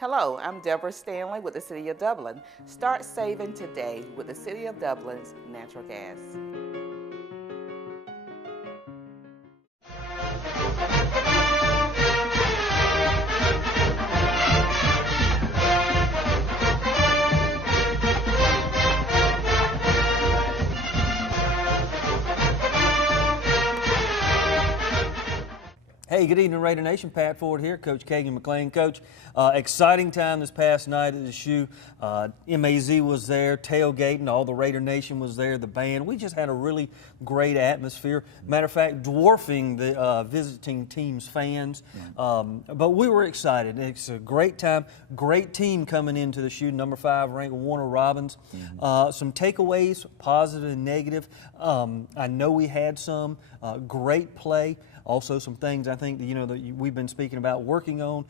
Hello, I'm Deborah Stanley with the City of Dublin. Start saving today with the City of Dublin's natural gas. Hey, good evening, Raider Nation. Pat Ford here, Coach Kagan McLean. Coach, exciting time this past night at the shoe. MAZ was there, tailgating, all the Raider Nation was there, the band. We just had a really great atmosphere. Matter of fact, dwarfing the visiting team's fans. But we were excited. It's a great time, great team coming into the shoe, number 5 ranked Warner Robins. Some takeaways, positive and negative. I know we had some great play. Also, some things I think that we've been speaking about working on.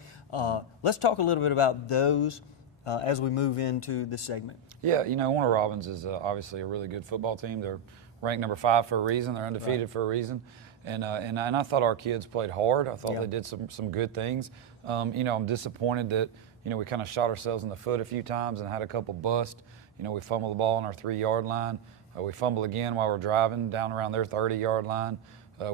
Let's talk a little bit about those as we move into this segment. Yeah, Warner Robins is obviously a really good football team. They're ranked number 5 for a reason. They're undefeated for a reason. And I thought our kids played hard. I thought they did some good things. I'm disappointed that we kind of shot ourselves in the foot a few times and had a couple busts. We fumbled the ball on our 3-yard line. We fumble again while we're driving down around their 30-yard line.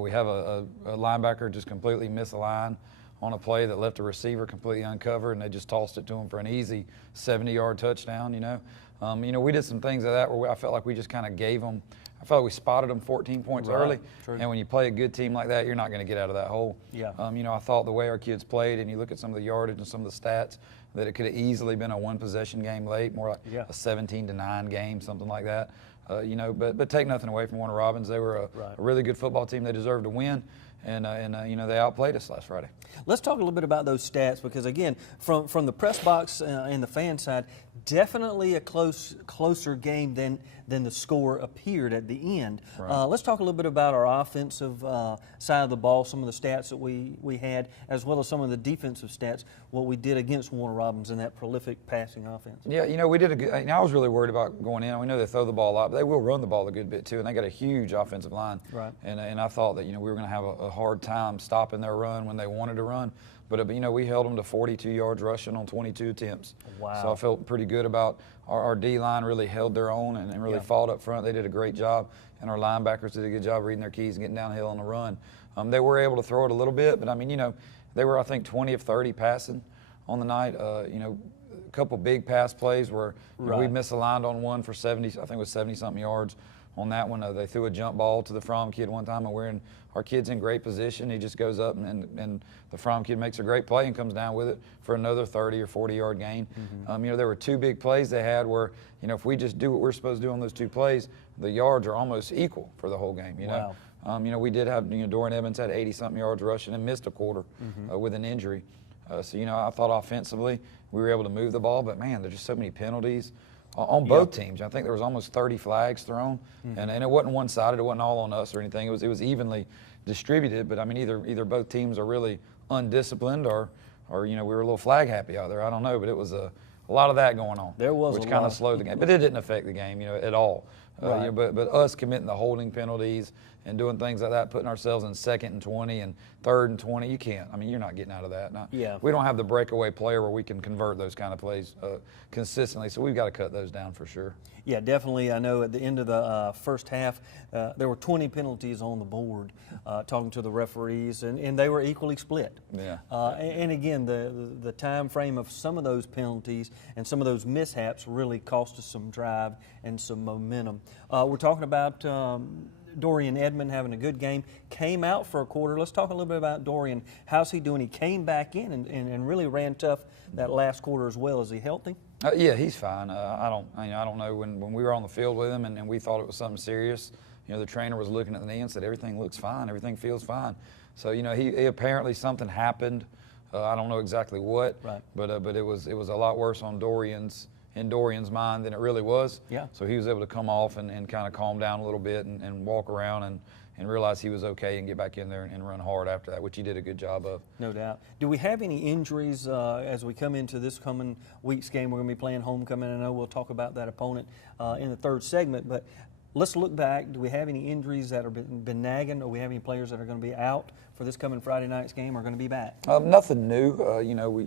We have a linebacker just completely misaligned on a play that left a receiver completely uncovered, and they just tossed it to him for an easy 70-yard touchdown. We did some things like that where I felt like we just kind of gave them. I felt like we spotted them 14 points early. True. And when you play a good team like that, you're not going to get out of that hole. Yeah. I thought the way our kids played, and you look at some of the yardage and some of the stats, that it could have easily been a one-possession game late, more like a 17-9 game, something like that. But take nothing away from Warner Robins. They were a really good football team. They deserved to win, and they outplayed us last Friday. Let's talk a little bit about those stats because, again, from the press box and the fan side, definitely a closer game than the score appeared at the end. Let's talk a little bit about our offensive side of the ball, some of the stats that we had, as well as some of the defensive stats, what we did against Warner Robins in that prolific passing offense. Yeah, we did a good. I was really worried about going in. We know they throw the ball a lot, but they will run the ball a good bit too, and they got a huge offensive line. Right. And I thought that we were going to have a hard time stopping their run when they wanted to run. But we held them to 42 yards rushing on 22 attempts. Wow. So I felt pretty good about our D-line really held their own and really fought up front. They did a great job, and our linebackers did a good job reading their keys and getting downhill on the run. They were able to throw it a little bit, but, they were, I think, 20 of 30 passing on the night. A couple big pass plays where we misaligned on one for 70, I think it was 70-something yards. On that one, they threw a jump ball to the Fromm kid one time, and our kid's in great position. He just goes up, and the Fromm kid makes a great play and comes down with it for another 30 or 40-yard gain. There were 2 big plays they had where, if we just do what we're supposed to do on those 2 plays, the yards are almost equal for the whole game. Wow. We did have, Dorian Evans had 80-something yards rushing and missed a quarter with an injury. So I thought offensively we were able to move the ball, but man, there's just so many penalties. On both teams. I think there was almost 30 flags thrown, and it wasn't one-sided. It wasn't all on us or anything. It was evenly distributed, but either both teams are really undisciplined or we were a little flag happy out there. I don't know, but it was a lot of that going on. There was, which kind of slowed the game, but it didn't affect the game, at all. Right. But us committing the holding penalties and doing things like that, putting ourselves in 2nd and 20 and 3rd and 20, you can't. You're not getting out of that. We don't have the breakaway player where we can convert those kind of plays consistently, so we've got to cut those down for sure. Yeah, definitely. I know at the end of the first half, there were 20 penalties on the board, talking to the referees, and they were equally split. Yeah. And again, the time frame of some of those penalties and some of those mishaps really cost us some drive and some momentum. We're talking about Dorian Edmond having a good game, came out for a quarter. Let's talk a little bit about Dorian. How's he doing? He came back in and really ran tough that last quarter as well. Is he healthy? Yeah, he's fine. I don't know when we were on the field with him and we thought it was something serious. The trainer was looking at the knee and said everything looks fine, everything feels fine. So he apparently something happened. I don't know exactly what, but it was a lot worse on in Dorian's mind than it really was. Yeah. So he was able to come off and kind of calm down a little bit and walk around and realize he was okay and get back in there and run hard after that, which he did a good job of. No doubt. Do we have any injuries as we come into this coming week's game? We're going to be playing homecoming. I know we'll talk about that opponent in the 3rd segment, but let's look back. Do we have any injuries that have been nagging? Do we have any players that are going to be out for this coming Friday night's game or going to be back? Nothing new. You know,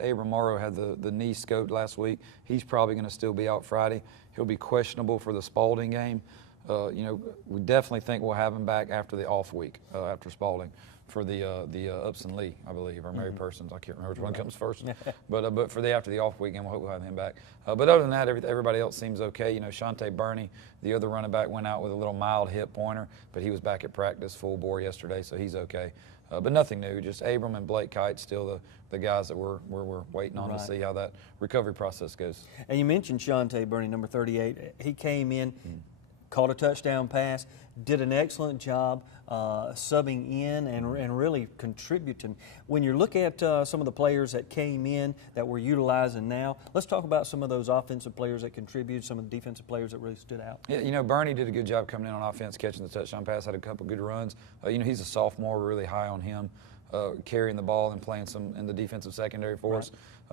Abram Morrow had the knee scoped last week. He's probably going to still be out Friday. He'll be questionable for the Spalding game. You know, we definitely think we'll have him back after the off week, after Spalding, for the Upson Lee, I believe, or Mary Persons. I can't remember which one comes first. But for after the off weekend, we'll have him back. But other than that, everybody else seems okay. You know, Shante Burney, the other running back, went out with a little mild hip pointer, but he was back at practice full bore yesterday, so he's okay. But nothing new. Just Abram and Blake Kite still the guys that we're waiting on to see how that recovery process goes. And you mentioned Shante Burney, number 38. He came in. Caught a touchdown pass, did an excellent job subbing in and really contributing. When you look at some of the players that came in that we're utilizing now, let's talk about some of those offensive players that contributed, some of the defensive players that really stood out. Yeah, you know, Bernie did a good job coming in on offense, catching the touchdown pass, had a couple good runs. You know, he's a sophomore, we're really high on him, carrying the ball and playing some in the defensive secondary for us.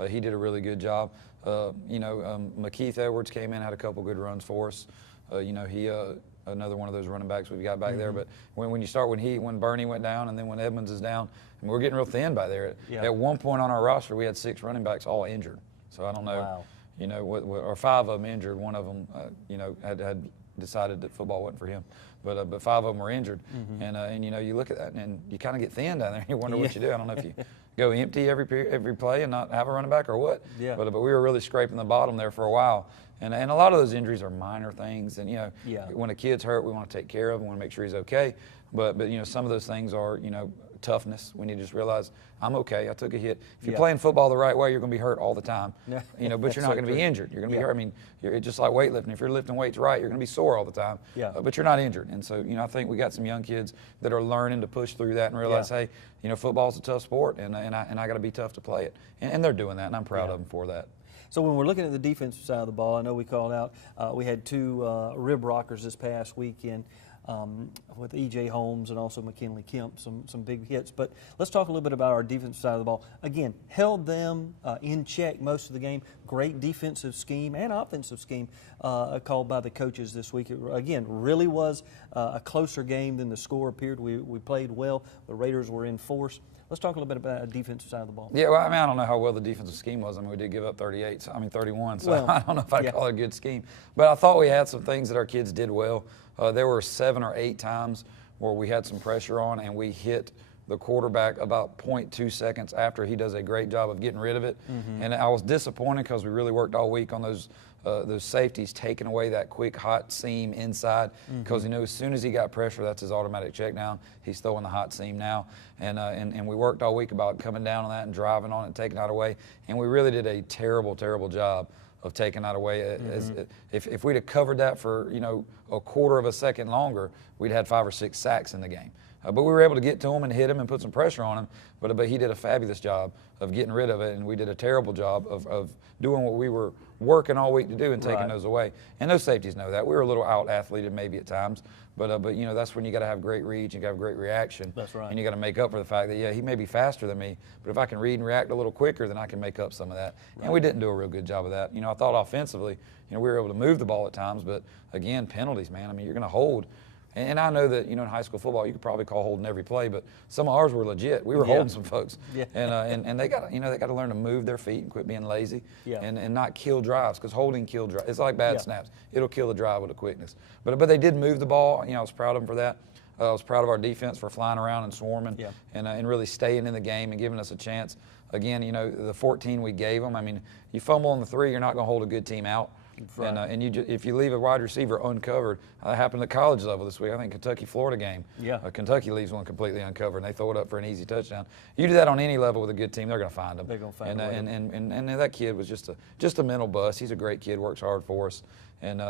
He did a really good job. You know, McKeith Edwards came in, had a couple good runs for us. You know, he another one of those running backs we've got back there. But when you start when Bernie went down and then when Edmonds is down, and we're getting real thin by there. At one point on our roster, we had 6 running backs all injured. So I don't know, you know, or 5 of them injured. One of them, you know, had decided that football wasn't for him. But 5 of them were injured. And you know, you look at that and you kind of get thin down there. And you wonder what you do. I don't know if you go empty every play and not have a running back or what. But we were really scraping the bottom there for a while. And a lot of those injuries are minor things. And, you know, when a kid's hurt, we want to take care of him, we want to make sure he's okay. But you know, some of those things are, you know, toughness when you just realize, I'm okay, I took a hit. If you're playing football the right way, you're going to be hurt all the time. You know, but you're not going to be injured. You're going to be hurt. I mean, it's just like weightlifting. If you're lifting weights right, you're going to be sore all the time. But you're not injured. And so, you know, I think we got some young kids that are learning to push through that and realize, hey, you know, football's a tough sport, and I got to be tough to play it. And they're doing that, and I'm proud of them for that. So when we're looking at the defensive side of the ball, I know we called out, we had 2 rib rockers this past weekend with E.J. Holmes and also McKinley Kemp, some big hits. But let's talk a little bit about our defensive side of the ball. Again, held them in check most of the game. Great defensive scheme and offensive scheme called by the coaches this week. It, again, really was a closer game than the score appeared. We played well. The Raiders were in force. Let's talk a little bit about the defensive side of the ball. Yeah, well, I mean, I don't know how well the defensive scheme was. I mean, we did give up 31, so I don't know if I'd call it a good scheme. But I thought we had some things that our kids did well. There were 7 or 8 times where we had some pressure on and we hit the quarterback about 0.2 seconds after he does a great job of getting rid of it. And I was disappointed because we really worked all week on those safeties, taking away that quick hot seam inside, because you know, as soon as he got pressure, that's his automatic check down. He's throwing the hot seam now, and we worked all week about coming down on that and driving on it and taking that away, and we really did a terrible job of taking that away. If we'd have covered that for, you know, a quarter of a second longer, we'd had 5 or 6 sacks in the game. But we were able to get to him and hit him and put some pressure on him. But he did a fabulous job of getting rid of it, and we did a terrible job of doing what we were working all week to do and taking those away. And those safeties know that. We were a little out-athleted maybe at times, but you know, that's when you got to have great reads, you got to have great reaction. That's right. And you got to make up for the fact that, yeah, he may be faster than me, but if I can read and react a little quicker, then I can make up some of that. And we didn't do a real good job of that. You know, I thought offensively, you know, we were able to move the ball at times, but again, penalties, man. I mean, you're going to hold. And I know that, you know, in high school football, you could probably call holding every play, but some of ours were legit. We were holding some folks. And they got, you know, they got to learn to move their feet and quit being lazy and not kill drives, because holding kill drives. It's like bad snaps. It'll kill the drive with a quickness. But they did move the ball. You know, I was proud of them for that. I was proud of our defense for flying around and swarming and really staying in the game and giving us a chance. Again, you know, the 14 we gave them, I mean, you fumble on the 3, you're not going to hold a good team out. And if you leave a wide receiver uncovered, that happened at college level this week. I think Kentucky-Florida game. Kentucky leaves one completely uncovered, and they throw it up for an easy touchdown. You do that on any level with a good team, they're going to find them. They're going to find them. And that kid was just a mental bust. He's a great kid, works hard for us, and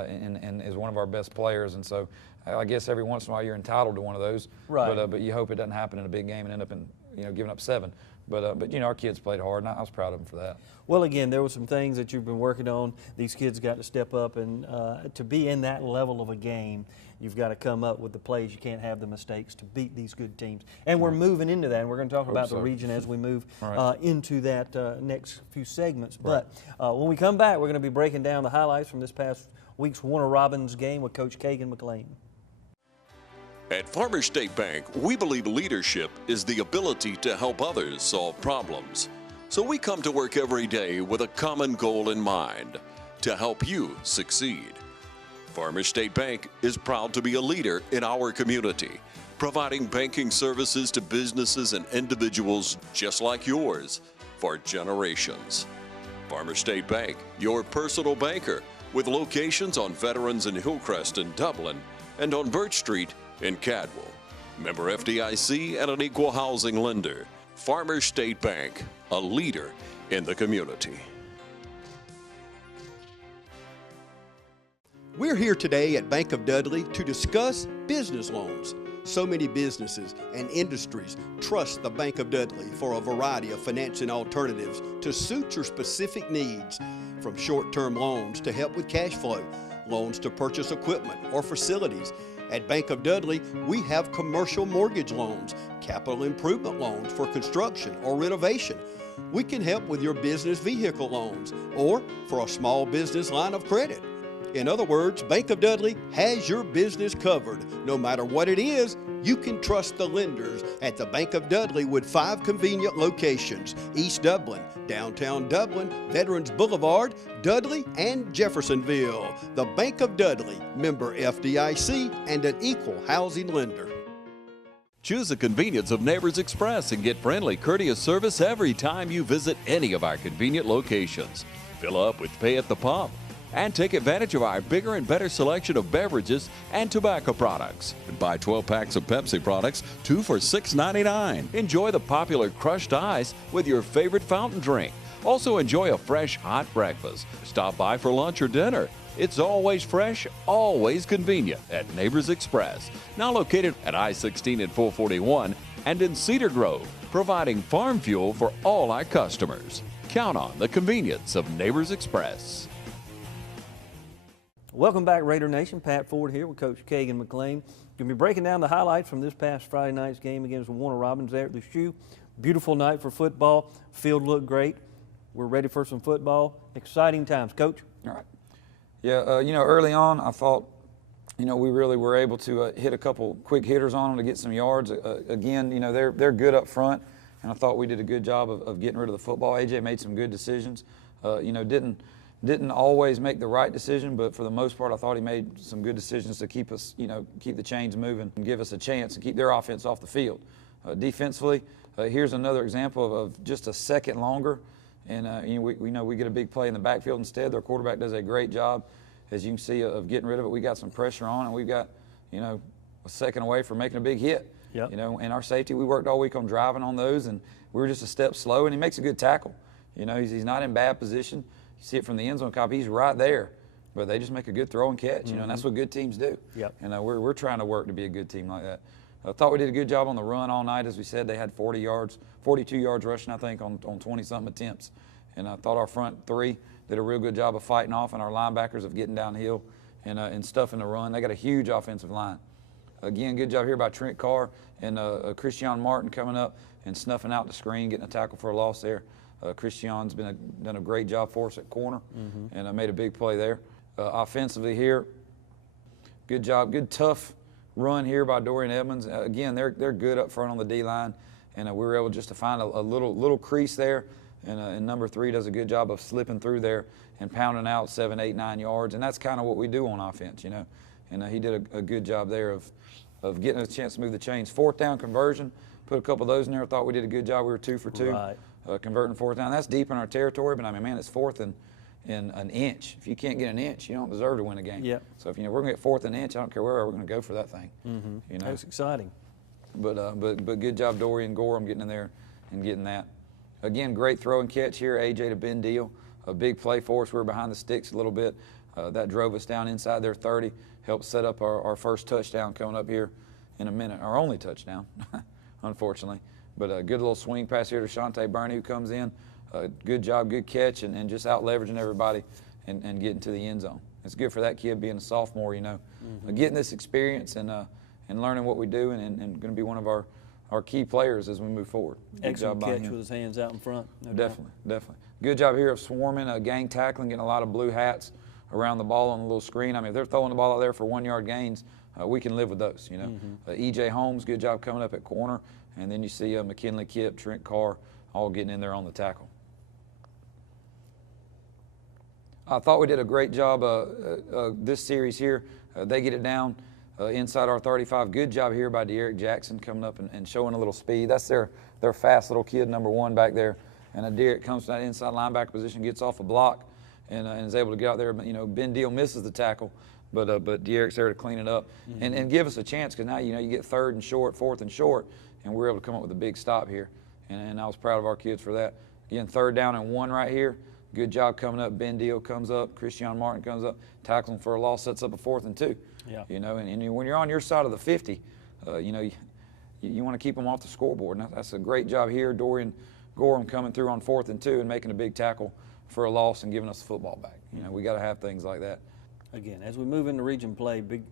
is one of our best players. And so I guess every once in a while you're entitled to one of those. But you hope it doesn't happen in a big game and end up in, you know, giving up 7. But you know, our kids played hard, and I was proud of them for that. Well, again, there were some things that you've been working on. These kids got to step up, and to be in that level of a game, you've got to come up with the plays. You can't have the mistakes to beat these good teams. And we're moving into that, and we're going to talk about the region as we move into that next few segments. But when we come back, we're going to be breaking down the highlights from this past week's Warner Robins game with Coach Kagan McLean. At Farmers State Bank, we believe leadership is the ability to help others solve problems. So we come to work every day with a common goal in mind, to help you succeed. Farmers State Bank is proud to be a leader in our community, providing banking services to businesses and individuals just like yours for generations. Farmers State Bank, your personal banker, with locations on Veterans and Hillcrest in Dublin and on Birch Street in Cadwell. Member FDIC and an equal housing lender. Farmers State Bank, a leader in the community. We're here today at Bank of Dudley to discuss business loans. So many businesses and industries trust the Bank of Dudley for a variety of financing alternatives to suit your specific needs, from short-term loans to help with cash flow, loans to purchase equipment or facilities. At Bank of Dudley, we have commercial mortgage loans, capital improvement loans for construction or renovation. We can help with your business vehicle loans or for a small business line of credit. In other words, Bank of Dudley has your business covered. No matter what it is, you can trust the lenders at the Bank of Dudley with 5 convenient locations: East Dublin, downtown Dublin, Veterans Boulevard, Dudley, and Jeffersonville. The Bank of Dudley, member FDIC, and an equal housing lender. Choose the convenience of Neighbors Express and get friendly, courteous service every time you visit any of our convenient locations. Fill up with pay at the pump and take advantage of our bigger and better selection of beverages and tobacco products. Buy 12 packs of Pepsi products, 2 for $6.99. Enjoy the popular crushed ice with your favorite fountain drink. Also enjoy a fresh, hot breakfast. Stop by for lunch or dinner. It's always fresh, always convenient at Neighbors Express. Now located at I-16 and 441 and in Cedar Grove, providing farm fuel for all our customers. Count on the convenience of Neighbors Express. Welcome back, Raider Nation. Pat Ford here with Coach Kagan McLean. Going to be breaking down the highlights from this past Friday night's game against Warner Robins there at the Shoe. Beautiful night for football. Field looked great. We're ready for some football. Exciting times. Coach? All right. Yeah, early on I thought, we really were able to hit a couple quick hitters on them to get some yards. Again, they're good up front, and I thought we did a good job of getting rid of the football. AJ made some good decisions. Didn't always make the right decision, but for the most part, I thought he made some good decisions to keep us, keep the chains moving and give us a chance to keep their offense off the field. Defensively, here's another example of just a second longer, and we get a big play in the backfield instead. Their quarterback does a great job, as you can see, of getting rid of it. We got some pressure on, and we got, a second away from making a big hit. Yep. And our safety, we worked all week on driving on those, and we were just a step slow, and he makes a good tackle. He's not in bad position. You see it from the end zone copy, he's right there, but they just make a good throw and catch, and that's what good teams do. Yep. We're trying to work to be a good team like that. I thought we did a good job on the run all night. As we said, they had 42 yards rushing, I think, on 20-something attempts. And I thought our front three did a real good job of fighting off, and our linebackers of getting downhill and stuffing the run. They got a huge offensive line. Again, good job here by Trent Carr and Christian Martin coming up and snuffing out the screen, getting a tackle for a loss there. Christian's done a great job for us at corner, and I made a big play there. Offensively here, good job, good tough run here by Dorian Edmonds. Again, they're good up front on the D-line, and we were able just to find a little crease there, and number 3 does a good job of slipping through there and pounding out 7, 8, 9 yards, and that's kind of what we do on offense, and he did a good job there of getting a chance to move the chains. 4th down conversion, put a couple of those in there. I thought we did a good job. We were 2 for 2. Right. Converting 4th down. That's deep in our territory, but man, it's 4th and an inch. If you can't get an inch, you don't deserve to win a game. Yep. So if we're going to get 4th and inch, I don't care where we're going to go for that thing. That's exciting. But good job, Dorian Gorham, getting in there and getting that. Again, great throw and catch here. AJ to Ben Deal. A big play for us. We were behind the sticks a little bit. That drove us down inside their 30. Helped set up our first touchdown coming up here in a minute. Our only touchdown, unfortunately. But a good little swing pass here to Shante Burney, who comes in. Good job, good catch, and just out leveraging everybody and getting to the end zone. It's good for that kid being a sophomore, getting this experience and learning what we do and going to be one of our key players as we move forward. Good Excellent job by catch him. with his hands out in front. No Definitely. Good job here of swarming, gang tackling, getting a lot of blue hats around the ball on the little screen. I mean, if they're throwing the ball out there for 1-yard gains, we can live with those, you know. E.J. Holmes, good job coming up at corner. And then you see McKinley Kipp, Trent Carr, all getting in there on the tackle. I thought we did a great job this series here. They get it down inside our 35. Good job here by De'Eric Jackson coming up and showing a little speed. That's their fast little kid, number 1 back there. And De'Eric comes to that inside linebacker position, gets off a block, and is able to get out there. You know, Ben Deal misses the tackle, but De'Eric's there to clean it up and give us a chance, because now, you know, you get 3rd and short, 4th and short, and we're able to come up with a big stop here. And I was proud of our kids for that. Again, 3rd down and 1 right here. Good job coming up. Ben Deal comes up. Christian Martin comes up, tackles him for a loss, sets up a 4th and 2. Yeah. You know, and when you're on your side of the 50, you know, you want to keep them off the scoreboard. And that's a great job here. Dorian Gorham coming through on 4th and 2 and making a big tackle for a loss and giving us the football back. You know, we got to have things like that. Again, as we move into region play, big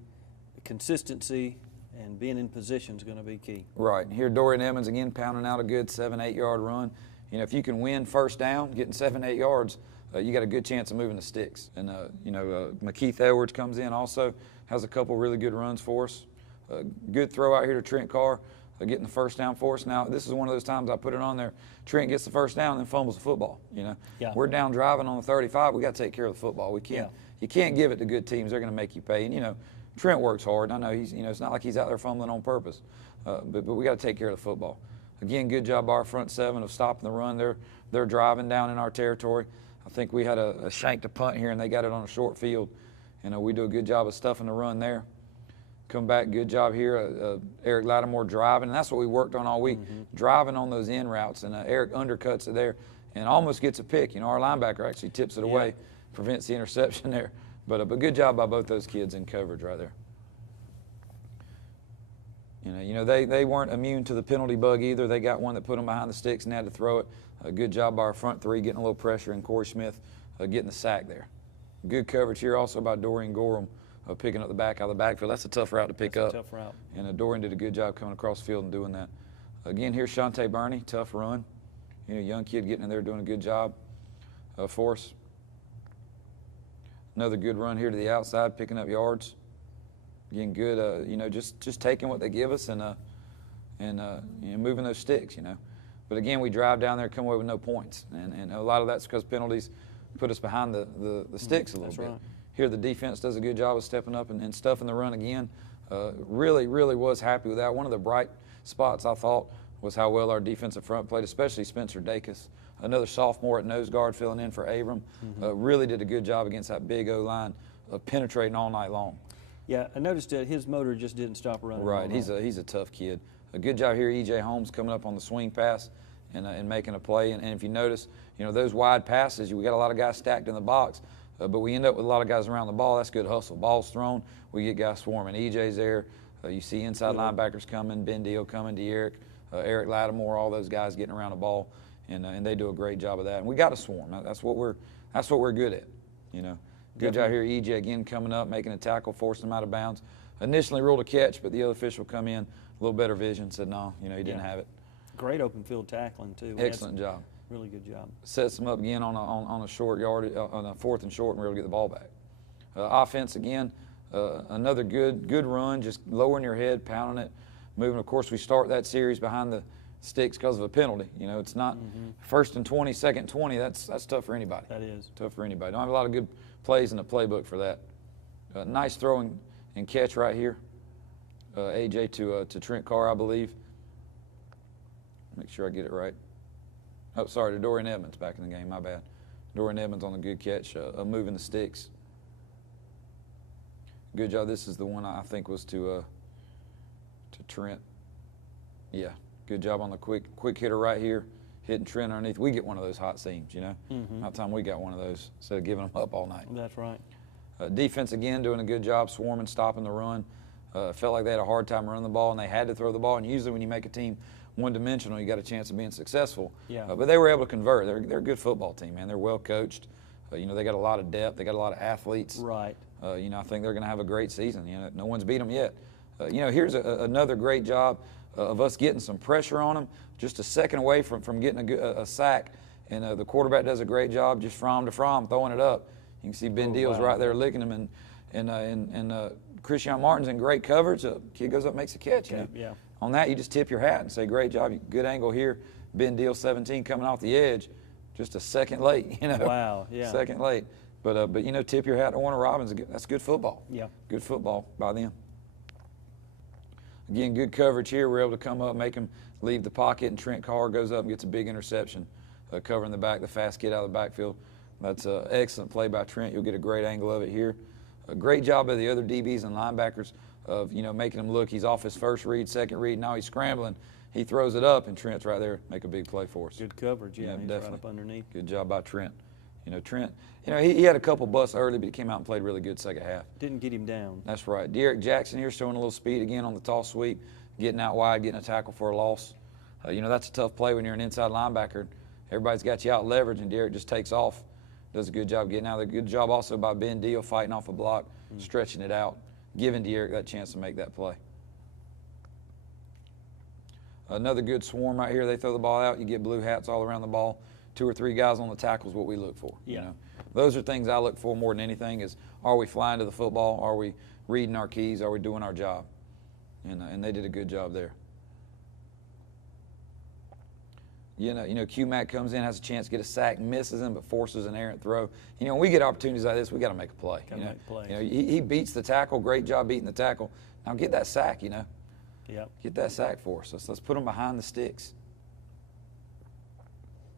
consistency and being in position is going to be key. Right. And here Dorian Edmonds again pounding out a good 7-8 yard run. You know, if you can win 1st down, getting 7-8 yards, you got a good chance of moving the sticks. And, you know, McKeith Edwards comes in also, has a couple really good runs for us. Good throw out here to Trent Carr, getting the 1st down for us. Now, this is one of those times I put it on there. Trent gets the 1st down and then fumbles the football, you know. Yeah. We're down driving on the 35. We got to take care of the football. We can't. Yeah. You can't give it to good teams. They're going to make you pay. And, you know, Trent works hard. I know he's, you know, it's not like he's out there fumbling on purpose. But we got to take care of the football. Again, good job by our front 7 of stopping the run. They're driving down in our territory. I think we had a shank to punt here, and they got it on a short field. And we do a good job of stuffing the run there. Come back, good job here. Eric Lattimore driving, and that's what we worked on all week, driving on those in routes. And Eric undercuts it there and almost gets a pick. You know, our linebacker actually tips it away, prevents the interception there. But good job by both those kids in coverage right there. You know, they weren't immune to the penalty bug either. They got one that put them behind the sticks and had to throw it. Good job by our front 3 getting a little pressure, and Corey Smith getting the sack there. Good coverage here also by Dorian Gorham picking up the back out of the backfield. That's a tough route to pick up. Tough route. And Dorian did a good job coming across the field and doing that. Again, here's Shante Burney, tough run. You know, young kid getting in there doing a good job for us. Another good run here to the outside, picking up yards. Again, good, you know, just taking what they give us and you know, moving those sticks, you know. But again, we drive down there, come away with no points, and a lot of that's because penalties put us behind the sticks a little bit. Right. Here, the defense does a good job of stepping up and stuffing the run again. Really was happy with that. One of the bright spots I thought was how well our defensive front played, especially Spencer Dacus, another sophomore at nose guard filling in for Abram. Really did a good job against that big O-line of penetrating all night long. Yeah, I noticed that his motor just didn't stop running. Right, he's a tough kid. A good job here, E.J. Holmes coming up on the swing pass and making a play. And if you notice, you know, those wide passes, we got a lot of guys stacked in the box, but we end up with a lot of guys around the ball. That's good hustle. Ball's thrown, we get guys swarming. E.J.'s there. You see inside linebackers coming, Ben Deal coming, De'Eric, Eric Lattimore, all those guys getting around the ball, and they do a great job of that. And we got to swarm. That's what we're good at, you know. Good job here, E.J. again coming up, making a tackle, forcing him out of bounds. Initially ruled a catch, but the other official come in, a little better vision, said no, you know, he didn't have it. Great open field tackling too. Excellent job. Really good job. Sets them up again on a short yard, on a 4th and short, and we're able to get the ball back. Offense again, another good run, just lowering your head, pounding it, moving. Of course, we start that series behind the sticks because of a penalty. You know, it's not 1st and 20, 2nd and 20. That's tough for anybody. That is tough for anybody. Don't have a lot of good plays in the playbook for that. Nice throwing and catch right here. AJ to Trent Carr, I believe. Make sure I get it right. Oh, sorry, to Dorian Edmonds back in the game. My bad. Dorian Edmonds on the good catch, moving the sticks. Good job. This is the one I think was to Trent. Yeah, good job on the quick hitter right here, hitting Trent underneath. We get one of those hot seams, you know. About time we got one of those instead of giving them up all night. That's right. Defense again doing a good job, swarming, stopping the run. Felt like they had a hard time running the ball, and they had to throw the ball. And usually when you make a team one-dimensional, you got a chance of being successful. Yeah. But they were able to convert. They're a good football team, man. They're well coached. You know, they got a lot of depth. They got a lot of athletes. Right. You know, I think they're going to have a great season. You know, no one's beat them yet. You know, here's another great job of us getting some pressure on them. Just a second away from getting a sack, and the quarterback does a great job just from to from throwing it up. You can see Ben Deal's right there licking him, and Christian Martin's in great coverage. Kid goes up, makes a catch. Yeah. On that, you just tip your hat and say, great job, good angle here. Ben Deal 17 coming off the edge, just a second late. Wow, yeah. Second late. But tip your hat to Warner Robbins. That's good football. Yeah. Good football by them. Again, good coverage here. We're able to come up, make him leave the pocket, and Trent Carr goes up and gets a big interception, covering the back, the fast kid out of the backfield. That's an excellent play by Trent. You'll get a great angle of it here. A great job by the other DBs and linebackers of making him look. He's off his first read, second read. Now he's scrambling. He throws it up, and Trent's right there, make a big play for us. Good coverage, yeah. He's definitely. Right up underneath. Good job by Trent. Trent, he had a couple busts early, but he came out and played really good second half. Didn't get him down. That's right. Derek Jackson here showing a little speed again on the toss sweep, getting out wide, getting a tackle for a loss. That's a tough play when you're an inside linebacker. Everybody's got you out leveraged, and Derek just takes off. Does a good job getting out there. Good job also by Ben Deal fighting off a block, stretching it out, giving Derek that chance to make that play. Another good swarm right here. They throw the ball out. You get blue hats all around the ball. 2 or 3 guys on the tackle is what we look for. Yeah. Those are things I look for more than anything is, are we flying to the football? Are we reading our keys? Are we doing our job? And they did a good job there. Q-Mac comes in, has a chance to get a sack, misses him, but forces an errant throw. When we get opportunities like this, we got to make a play. He beats the tackle. Great job beating the tackle. Now get that sack. Yep. Get that sack for us. Let's put them behind the sticks.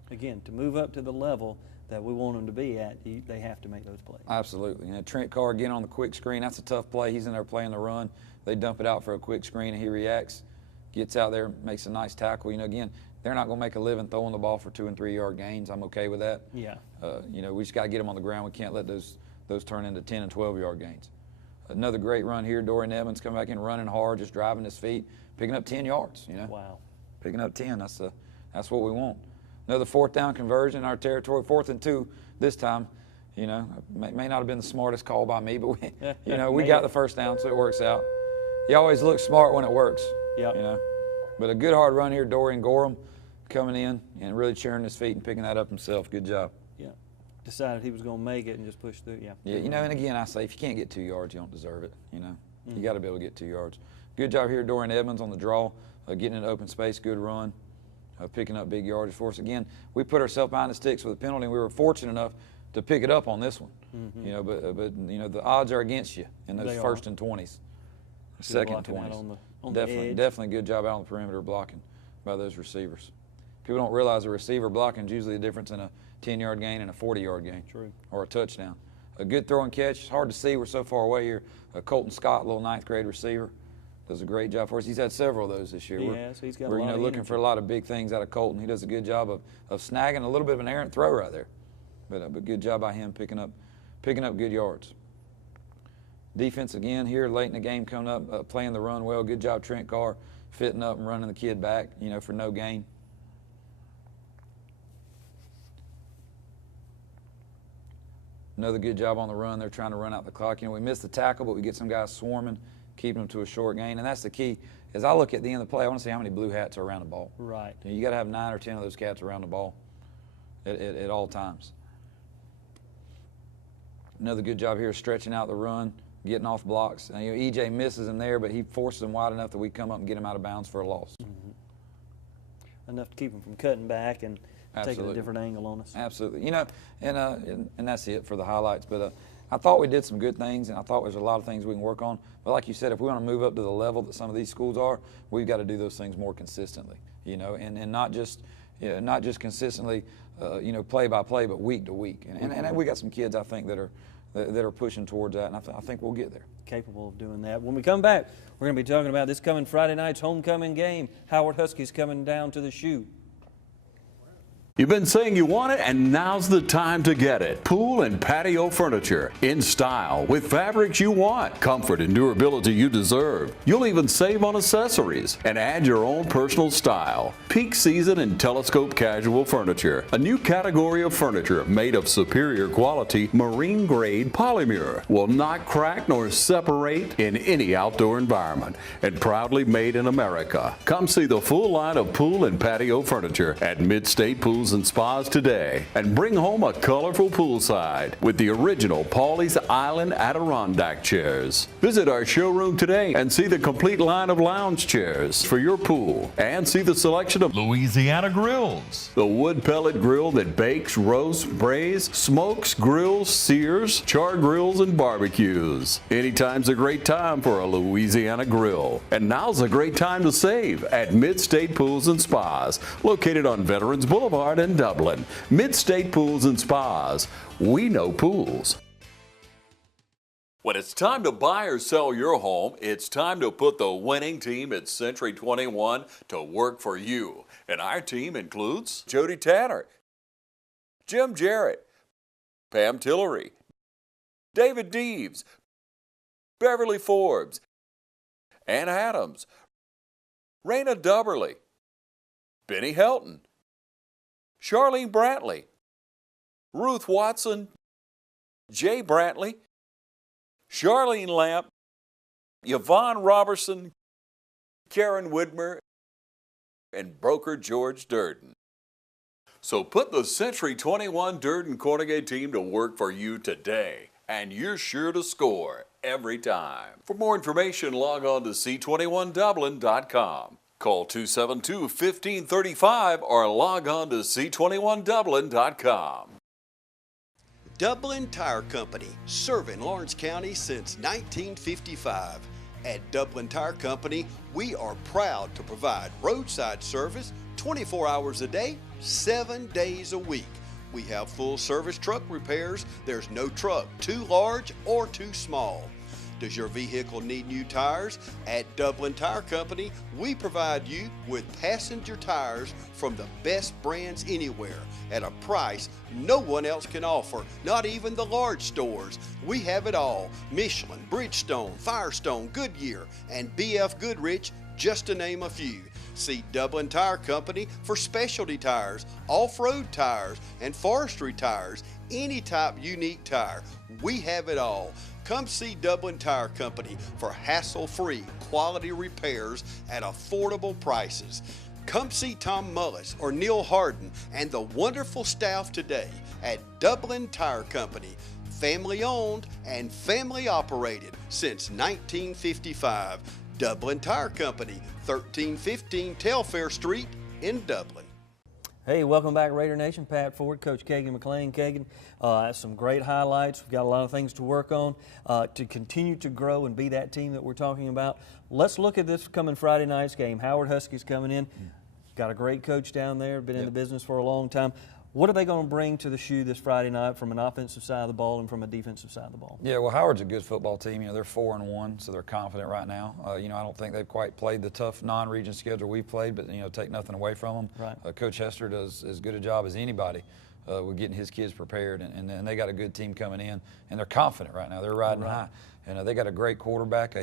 Again, to move up to the level that we want them to be at, they have to make those plays. Absolutely. Trent Carr again on the quick screen. That's a tough play. He's in there playing the run. They dump it out for a quick screen, and he reacts, gets out there, makes a nice tackle. Again, they're not going to make a living throwing the ball for 2 and 3 yard gains. I'm okay with that. Yeah. We just got to get them on the ground. We can't let those turn into 10 and 12 yard gains. Another great run here. Dorian Evans coming back in running hard, just driving his feet, picking up 10 yards. Wow. Picking up 10. That's what we want. Another 4th down conversion in our territory. 4th and 2 this time. May not have been the smartest call by me, but we got the first down, so it works out. You always look smart when it works. Yeah. But a good hard run here. Dorian Gorham coming in and really cheering his feet and picking that up himself. Good job. Yeah. Decided he was going to make it and just push through. Yeah. Yeah. And again, I say if you can't get 2 yards, you don't deserve it. You got to be able to get 2 yards. Good job here, Dorian Evans on the draw, getting into open space. Good run. Picking up big yardage for us. Again, we put ourselves behind the sticks with a penalty, and we were fortunate enough to pick it up on this one. But the odds are against you in those first and 20s, second and 20s. Definitely good job out on the perimeter blocking by those receivers. People don't realize a receiver blocking is usually the difference in a 10-yard gain and a 40-yard gain. True. Or a touchdown. A good throw and catch. It's hard to see. We're so far away here. Colton Scott, little 9th grade receiver. Does a great job for us. He's had several of those this year. He's got we're a lot of looking energy. for a lot of big things out of Colton. He does a good job of snagging a little bit of an errant throw right there. But good job by him picking up good yards. Defense again here late in the game coming up, playing the run well. Good job Trent Carr fitting up and running the kid back, for no gain. Another good job on the run. They're trying to run out the clock. We missed the tackle, but we get some guys swarming, keeping them to a short gain. And that's the key. As I look at the end of the play, I want to see how many blue hats are around the ball. Right. You got to have 9 or 10 of those cats around the ball at all times. Another good job here stretching out the run, getting off blocks. And, EJ misses him there, but he forces him wide enough that we come up and get him out of bounds for a loss. Enough to keep him from cutting back and Absolutely. taking a different angle on us. Absolutely. And that's it for the highlights. But I thought we did some good things, and I thought there's a lot of things we can work on. But like you said, if we want to move up to the level that some of these schools are, we've got to do those things more consistently, and not just consistently, play by play, but week to week. And we got some kids, I think, that are pushing towards that, and I think we'll get there. Capable of doing that. When we come back, we're going to be talking about this coming Friday night's homecoming game. Howard Huskies coming down to the Shoe. You've been saying you want it, and now's the time to get it. Pool and patio furniture in style with fabrics you want, comfort and durability you deserve. You'll even save on accessories and add your own personal style. Peak season and telescope casual furniture, a new category of furniture made of superior quality marine grade polymer, will not crack nor separate in any outdoor environment, and proudly made in America. Come see the full line of pool and patio furniture at Mid-State Pool Pools and Spas today and bring home a colorful poolside with the original Pawleys Island Adirondack chairs. Visit our showroom today and see the complete line of lounge chairs for your pool and see the selection of Louisiana grills. The wood pellet grill that bakes, roasts, braise, smokes, grills, sears, char grills, and barbecues. Anytime's a great time for a Louisiana grill. And now's a great time to save at Mid-State Pools and Spas, located on Veterans Boulevard in Dublin. Mid-State Pools and Spas. We know pools. When it's time to buy or sell your home, it's time to put the winning team at Century 21 to work for you. And our team includes Jody Tanner, Jim Jarrett, Pam Tillery, David Deeves, Beverly Forbes, Ann Adams, Raina Dubberly, Benny Helton, Charlene Brantley, Ruth Watson, Jay Brantley, Charlene Lamp, Yvonne Robertson, Karen Widmer, and broker George Durden. So put the Century 21 Durden Cornegay team to work for you today, and you're sure to score every time. For more information, log on to c21dublin.com. Call 272-1535 or log on to c21dublin.com. Dublin Tire Company, serving Lawrence County since 1955. At Dublin Tire Company, we are proud to provide roadside service 24 hours a day, 7 days a week. We have full service truck repairs. There's no truck too large or too small. Does your vehicle need new tires? At Dublin Tire Company, we provide you with passenger tires from the best brands anywhere at a price no one else can offer, not even the large stores. We have it all: Michelin, Bridgestone, Firestone, Goodyear, and BF Goodrich, just to name a few. See Dublin Tire Company for specialty tires, off-road tires, and forestry tires, any type unique tire. We have it all. Come see Dublin Tire Company for hassle-free quality repairs at affordable prices. Come see Tom Mullis or Neil Harden and the wonderful staff today at Dublin Tire Company. Family owned and family operated since 1955. Dublin Tire Company, 1315 Telfair Street in Dublin. Hey, welcome back, Raider Nation. Pat Ford, Coach Kagan McLean. Kagan, some great highlights. We've got a lot of things to work on to continue to grow and be that team that we're talking about. Let's look at this coming Friday night's game. Howard Huskies coming in. Got a great coach down there, been in the business for a long time. What are they going to bring to the shoe this Friday night from an offensive side of the ball and from a defensive side of the ball? Yeah, well, Howard's a good football team. You know, they're 4-1, so they're confident right now. You know, I don't think they've quite played the tough non-region schedule we've played, but, you know, take nothing away from them. Right. Coach Hester does as good a job as anybody with getting his kids prepared, and they got a good team coming in, and they're confident right now. They're riding high. And they got a great quarterback.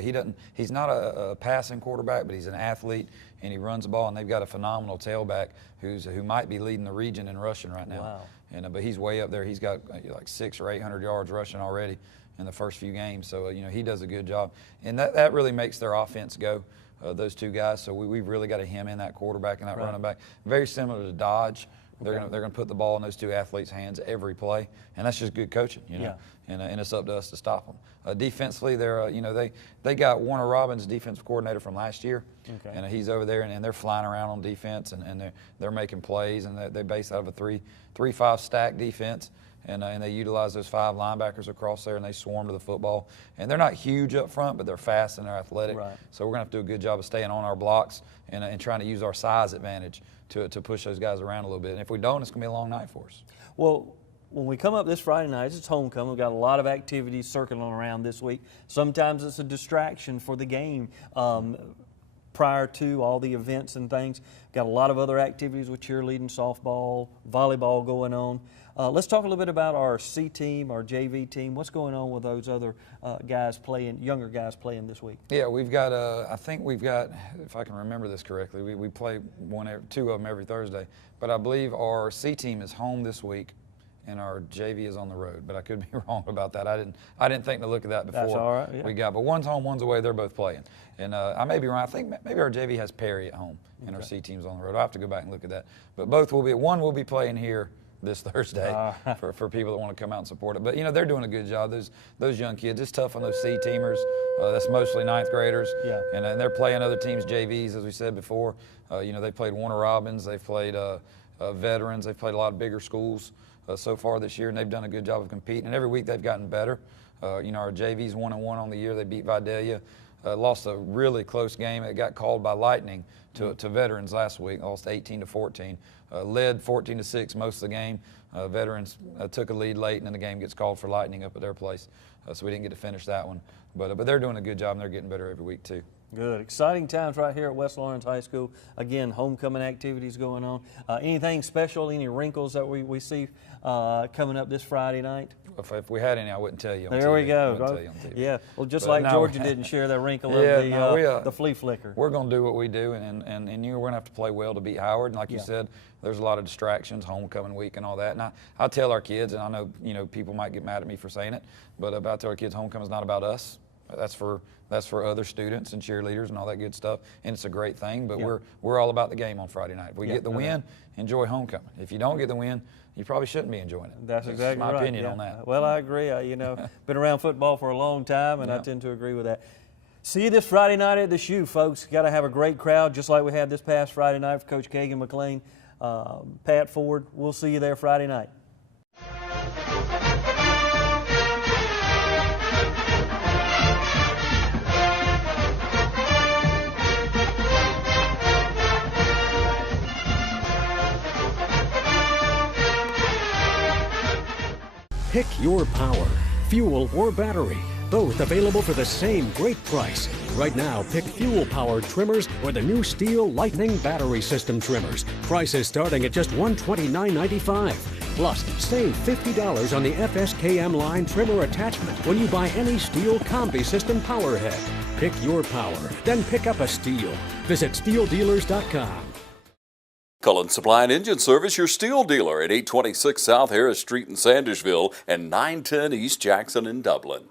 He's not a passing quarterback, but he's an athlete, and he runs the ball. And they've got a phenomenal tailback who might be leading the region in rushing right now. Wow. And but he's way up there. He's got like 600 or 800 yards rushing already in the first few games. So you know, he does a good job, and that really makes their offense go. Those two guys. So we've really got to hem in that quarterback and that running back. Very similar to Dodge. They're gonna put the ball in those two athletes' hands every play, and that's just good coaching, you know. And it's up to us to stop them. Defensively, they're you know, they got Warner Robbins, defensive coordinator from last year, and he's over there, and they're flying around on defense, and they're making plays, and they base out of a 3-5 stack defense, and they utilize those 5 linebackers across there, and they swarm to the football. And they're not huge up front, but they're fast and they're athletic. Right. So we're gonna have to do a good job of staying on our blocks and trying to use our size advantage to push those guys around a little bit. And if we don't, it's going to be a long night for us. Well, when we come up this Friday night, it's homecoming. We've got a lot of activities circling around this week. Sometimes it's a distraction for the game prior to all the events and things. Got a lot of other activities with cheerleading, softball, volleyball going on. Let's talk a little bit about our C team, our JV team. What's going on with those other younger guys playing this week? Yeah, we've got, I think we've got, if I can remember this correctly, we play 2 of them every Thursday. But I believe our C team is home this week, and our JV is on the road. But I could be wrong about that. I didn't think to look at that before. That's all right, yeah. We got, but one's home, one's away. They're both playing, and I may be wrong. I think maybe our JV has Perry at home, and our C team's on the road. I'll have to go back and look at that. But both will be. One will be playing here this Thursday for people that want to come out and support it. But you know, they're doing a good job. Those young kids. It's tough on those C teamers. That's mostly ninth graders. Yeah. And they're playing other teams' JVs, as we said before. You know, they played Warner Robins. They've played veterans. They've played a lot of bigger schools so far this year, and they've done a good job of competing. And every week they've gotten better. You know, our JV's 1-1 on the year. They beat Vidalia. Lost a really close game. It got called by lightning to veterans last week. Lost 18-14. Led 14-6 most of the game. Veterans took a lead late, and then the game gets called for lightning up at their place. So we didn't get to finish that one. But they're doing a good job, and they're getting better every week too. Good. Exciting times right here at West Lawrence High School. Again, homecoming activities going on. Anything special, any wrinkles that we see coming up this Friday night? If we had any, I wouldn't tell you on TV. There we go. I wouldn't tell you on TV. Yeah. Well, just like Georgia didn't share that wrinkle of the flea flicker. We're going to do what we do, and we're going to have to play well to beat Howard. And like you said, there's a lot of distractions, homecoming week and all that. And I tell our kids, and I know people might get mad at me for saying it, but I tell our kids, homecoming's not about us. That's for other students and cheerleaders and all that good stuff, and it's a great thing. But we're all about the game on Friday night. If we get the win, enjoy homecoming. If you don't get the win, you probably shouldn't be enjoying it. That's exactly right. My opinion on that. Well, I agree. Been around football for a long time, and I tend to agree with that. See you this Friday night at the Shoe, folks. Got to have a great crowd, just like we had this past Friday night for Coach Kagan McLean, Pat Ford. We'll see you there Friday night. Pick your power, fuel or battery, both available for the same great price. Right now, pick fuel powered trimmers or the new Steel Lightning battery system trimmers. Prices starting at just $129.95. Plus, save $50 on the FSKM line trimmer attachment when you buy any Steel Combi System power head. Pick your power, then pick up a Steel. Visit SteelDealers.com. Cullen Supply and Engine Service, your steel dealer at 826 South Harris Street in Sandersville and 910 East Jackson in Dublin.